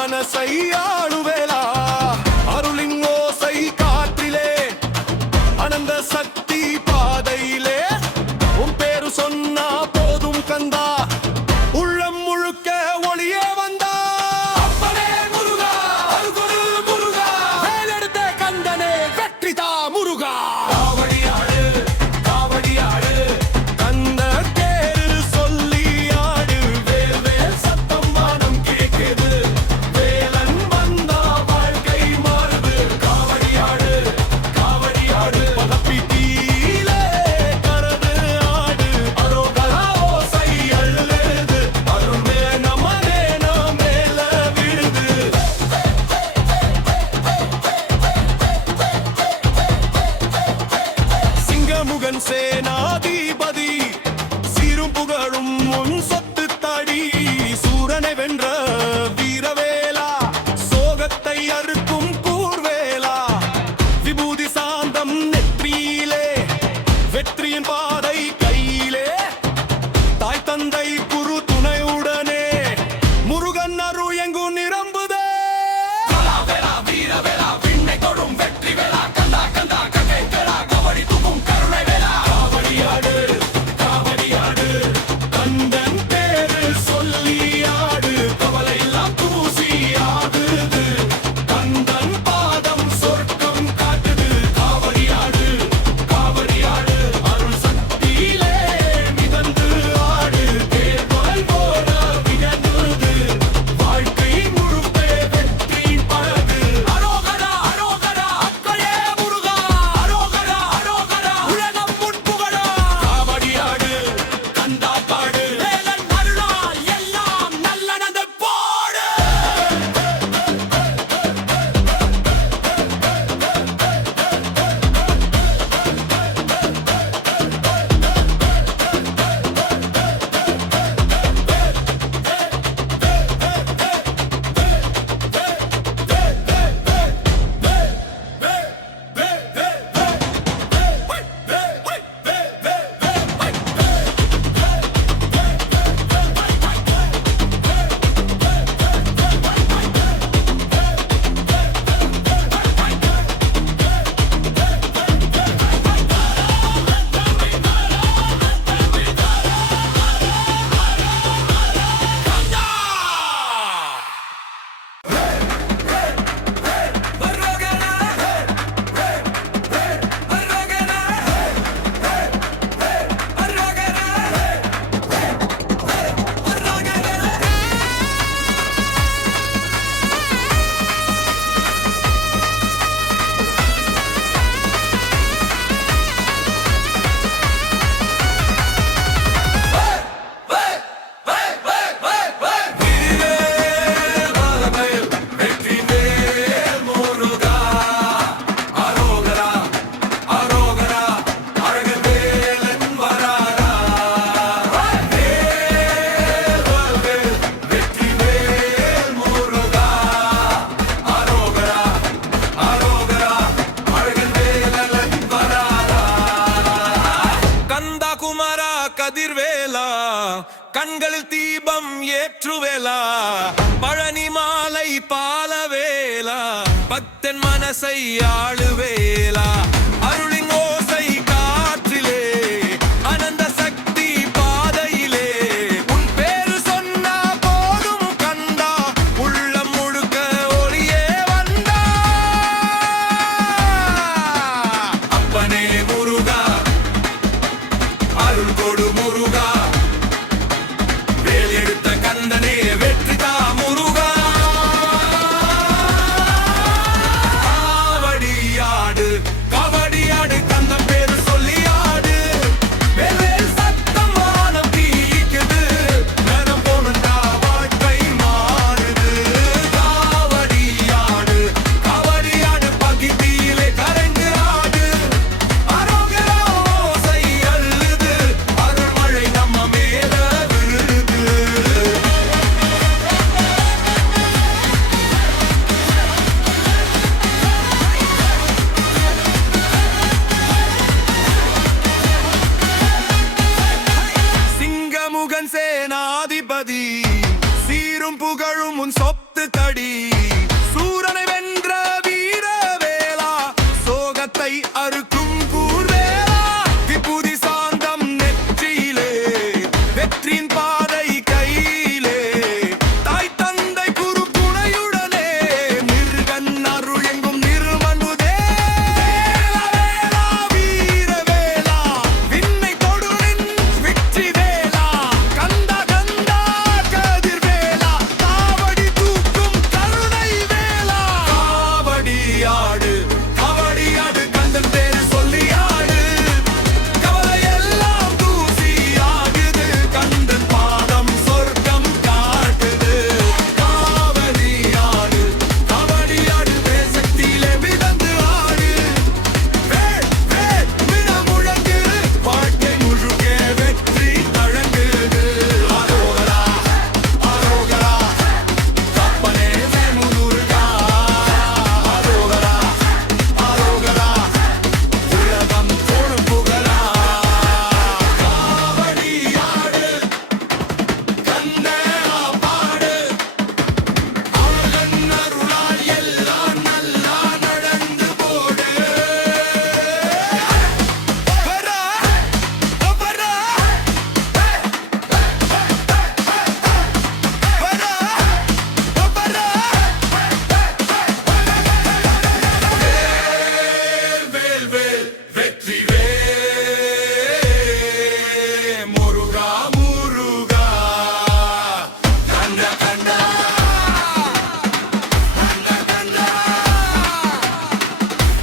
மனசை ஆளுவேலா அருளின் ஓசை காற்றிலே அனந்த சக்தி பாதையிலே உன் பேரு சொன்னா போதும் கந்தா உள்ளம் முழுக்க ஒளியே வந்தா அப்பனே முருகா அருகுரு முருகா வேலெடுத்த கந்தனே வெற்றிதா முருகா சேனாதிபதி சீரும் புகழும் முன் சொத்து தடி சூரனை வென்ற வீரவேலா சோகத்தை அறுக்கும் கூர்வேலா விபூதி சாந்தம் நெற்றியிலே வெற்றியின் பாதை கையிலே தாய் தந்தை குரு துணையுடனே முருகன் அரு எங்கு நிரம்புதே வீரவேலா விண்ணை தொடும் வெற்றி வேலா கந்தா கந்தா கங்கை வேலா கபடி தூக்கும் கருணை வேலா கதிர்வேலா கண்களில் தீபம் ஏற்றுவேலா பழனி மாலை பாலவேலா பக்தன் மனசை ஆளுவேலா அருளின் ஓசை காற்றிலே அனந்த சக்தி பாதையிலே உன் பேரு சொன்னா போதும் கந்தா உள்ளம் முழுக்க ஒளியே வந்தா அப்பனே முருகா அருள் கொடு முருகா வேலெடுத்த கந்தனே வெற்றிதா முருகா காவடியாடு கபடியாடு கந்த பேரு சொல்லி ஆடு வேல் சத்தம் வானம் தீக்குது நேரம் போனண்டா வாழ்க்கை மாறுது காவடியாடு கபடியாடு பகிதியிலே கரைந்து ஆடு அரோகரா ஓசை அள்ளுது அருள் மழை நம்ம மேல விழுது சிங்கமுகன் சேனாதிபதி சீரும் புகழும் உன் சொத்து தடி காவடி சூரனை வென்ற வீரவேலா சோகத்தை அறுக்கும் கூர்வேலா விபூதி சாந்தம் நெற்றியிலே வெற்றியின் பாதை கையிலே தாய் தந்தை குரு துணையுடனே மிருகன் அருள் எங்கும் நிர்மனுதே வேலா வீரவேலா விண்ணை தொடு நின் வெற்றி வேலா கந்தா கந்தா கதிர்வேலா காவடி தூக்கும் கருணை வேலா காவடி ஆடு கந்தன் பேரு சொல்லி ஆடு கவலை எல்லாம் தூசி ஆகுது கந்தன் பாதம் சொர்க்கம் காட்டுது காவடி ஆடு தேசத்திலே மிதந்து ஆடு வேல் வேல் விட முழங்கு வாழ்க்கை முழுக்கே வெற்றி தழங்குது ஆரோகரா ஆரோகரா கப்பனே வேமுருகா ஆரோகரா ஆரோகரா உலகம் தோடும் புகழா காவடி ஆடு கந்தே பாடு அவன் அருளால் எல்லாம் நல்லா நடந்து போடு வரா வரா வரா வேல் வேல் வெற்றி முருகா முருகா கண்ட கண்ட கண்ட கண்ட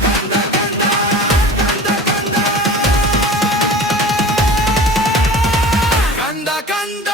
கண்ட கண்ட கண்ட கண்ட கண்ட